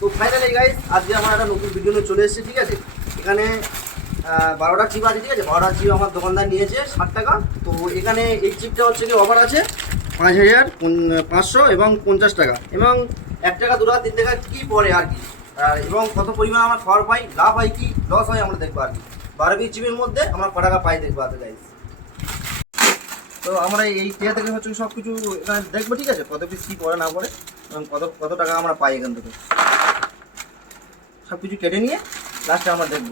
তো finally guys আজকে আমার একটা নতুন ভিডিও নিয়ে চলে এসেছে, ঠিক আছে? এখানে বারোটা চিপ আছে, ঠিক আছে? বারোটা চিপ আমার দোকানদার নিয়েছে, ষাট টাকা। তো এখানে এই চিপটা হচ্ছে কি অফার আছে পাঁচ হাজার পাঁচশো এবং পঞ্চাশ টাকা। এবং এক টাকা, দু টাকা, তিন টাকা, কী পড়ে আর কি। এবং কত পরিমাণ আমরা খাবার পাই, লাভ হয় কি লস হয় আমরা দেখব আর কি। বারো পিস চিপের মধ্যে আমরা ক টাকা পাই দেখব আগে গাইস তো আমরা এই ট্রে থেকে হচ্ছে সব কিছু এখানে দেখব, ঠিক আছে? কত পিস কী পড়ে না পড়ে এবং কত কত টাকা আমরা পাই এখান থেকে। সব কিছু কেটে নিয়ে লাস্টে আমরা দেখব।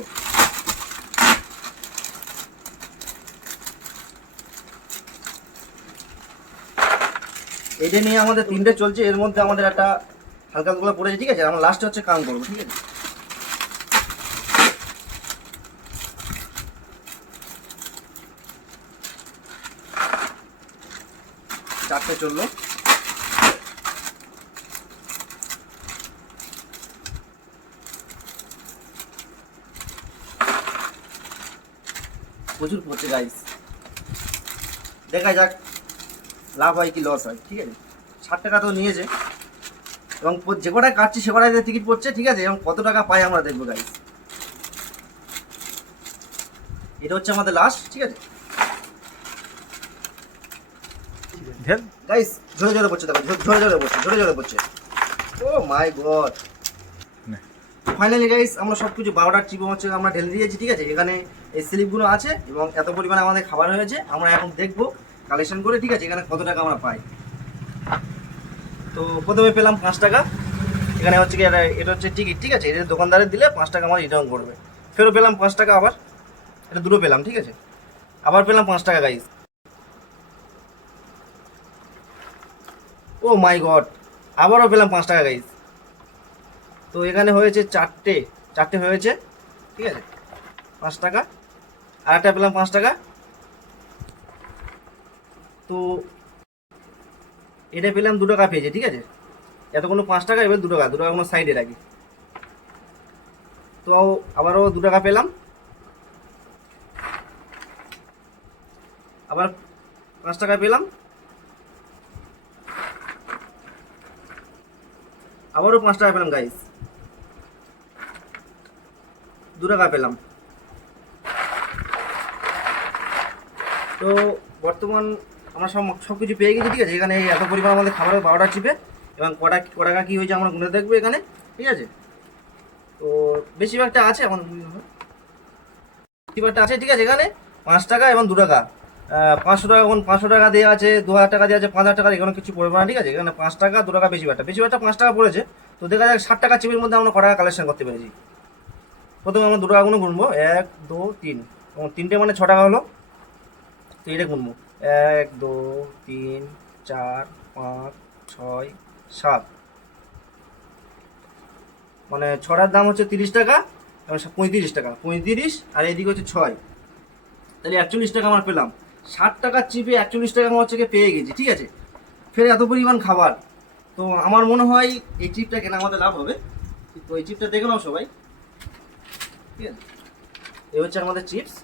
এটা নিয়ে আমাদের তিনটে চলছে, এর মধ্যে আমাদের একটা হালকা গুলো পড়েছে, ঠিক আছে? আমরা লাস্টে হচ্ছে কাম করব, ঠিক আছে? চারটে চলল। প্রচুর পড়ছে গাইস দেখা যাক লাভ হয় কি লস হয় ঠিক আছে? ষাট টাকা তো নিয়েছে। এবং যে কটায় কাটছি সে কটায় টিকিট পড়ছে ঠিক আছে? এবং কত টাকা পাই আমরা দেখব গাইস এটা হচ্ছে আমাদের লাস্ট ঠিক আছে? গাইস পড়ছে দেখো পড়ছে ঝরে পড়ছে। Oh my god finally guys আমরা সব কিছু বারোটার চিপ হচ্ছে আমরা ঢেলে দিয়েছি ঠিক আছে? এখানে এই স্লিপগুলো আছে এবং এত পরিমাণে আমাদের খাবার হয়েছে, আমরা এখন দেখব কালেকশন করে, ঠিক আছে? এখানে কত টাকা আমরা পাই। তো প্রথমে পেলাম পাঁচ টাকা। এখানে হচ্ছে কি, এটা- এটা হচ্ছে টিকিট ঠিক আছে? এটা দোকানদারের দিলে পাঁচ টাকা আমার রিটার্ন করবে। ফেরও পেলাম পাঁচ টাকা আবার। এটা দুটো পেলাম, ঠিক আছে? আবার পেলাম পাঁচ টাকা গাইজ ও মাই গড আবারও পেলাম পাঁচ টাকা গাইজ তো এখানে হয়েছে চারটে চারটে হয়েছে, ঠিক আছে? পাঁচ টাকা। আর একটা পেলাম পাঁচ টাকা। তো এটা পেলাম দু টাকা পেয়েছে, ঠিক আছে? এতগুলো পাঁচ টাকা, এবার দু টাকা দু টাকা কোনো সাইডে রাখি। তো আবারও দু টাকা পেলাম। আবার পাঁচ টাকা পেলাম। আবারও পাঁচ টাকা পেলাম গাইস দু টাকা পেলাম। তো বর্তমান আমরা সব সব কিছু পেয়ে গেছি, ঠিক আছে? এখানে এত পরিমাণ আমাদের খাবারের বারোটা চিপে এবং কটা ক টাকা কী হয়েছে আমরা গুনে দেখব এখানে, ঠিক আছে? তো বেশিরভাগটা আছে এখন। বেশিরভাগটা আছে, ঠিক আছে, এখানে পাঁচ টাকা এবং দু টাকা। পাঁচশো টাকা এখন পাঁচশো টাকা দেওয়া আছে, দু হাজার টাকা দেওয়া আছে, পাঁচ হাজার টাকা এখানে কিছু পড়বে না, ঠিক আছে? এখানে পাঁচ টাকা, দু টাকা বেশিরভাগটা। বেশিরভাগটা পাঁচ টাকা পড়েছে, তো দেখা যাক, ষাট টাকা চিপের মধ্যে আমরা ক টাকা কালেকশন করতে পেরেছি। প্রথমে আমরা দু টাকাগুলো গুনবো। এক, দু, তিন। এবং তিনটে মানে ছ টাকা হলো। তো এটা গুনবো এক, দু, তিন, চার, পাঁচ, ছয়, সাত। মানে ছটার দাম হচ্ছে তিরিশ টাকা এবং পঁয়ত্রিশ টাকা। পঁয়ত্রিশ আর এদিকে হচ্ছে ছয়। তাহলে একচল্লিশ টাকা আমার পেলাম। ষাট টাকার চিপে একচল্লিশ টাকা আমার হচ্ছে পেয়ে গেছি, ঠিক আছে? ফের এত পরিমাণ খাবার। তো আমার মনে হয় এই চিপটা কেনা আমাদের লাভ হবে। তো এই চিপটা দেখে নাও সবাই। ঠিক আছে? এই হচ্ছে আমাদের চিপস।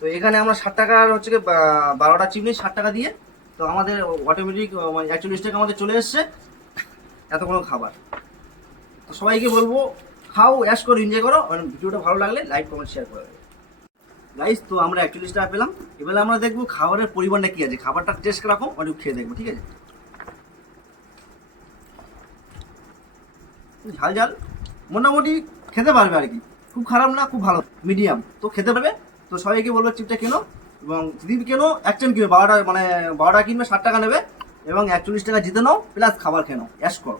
তো এখানে আমরা ষাট টাকার হচ্ছে বা- বারোটা চিপ নিই ষাট টাকা দিয়ে, তো আমাদের অটোমেটিক মানে একচল্লিশ টাকা আমাদের চলে এসছে। এতগুলো খাবার। তো সবাইকে বলব, খাও, অ্যাশ করো এনজয় করো। আর ভিডিওটা ভালো লাগলে লাইক কমেন্ট শেয়ার করে দেবে। গাইস তো আমরা একচল্লিশ টাকা পেলাম। এবারে আমরা দেখব খাবারের পরিমাণটা কী আছে। খাবারটা টেস্ট রাখো অনেক খেয়ে দেখব, ঠিক আছে? ঝাল ঝাল। মোটামুটি খেতে পারবে আর কি। খুব খারাপ না, খুব ভালো। মিডিয়াম। তো খেতে পারবে? তো সবাইকে বলব চিপটা কেনো এবং যদি কেনো একজন কিনবে, বারোটা মানে বারোটা কিনবে, ষাট টাকা নেবে এবং একচল্লিশ টাকা জিতে নাও প্লাস খাবার খেয়ে নাও অ্যাশ করো।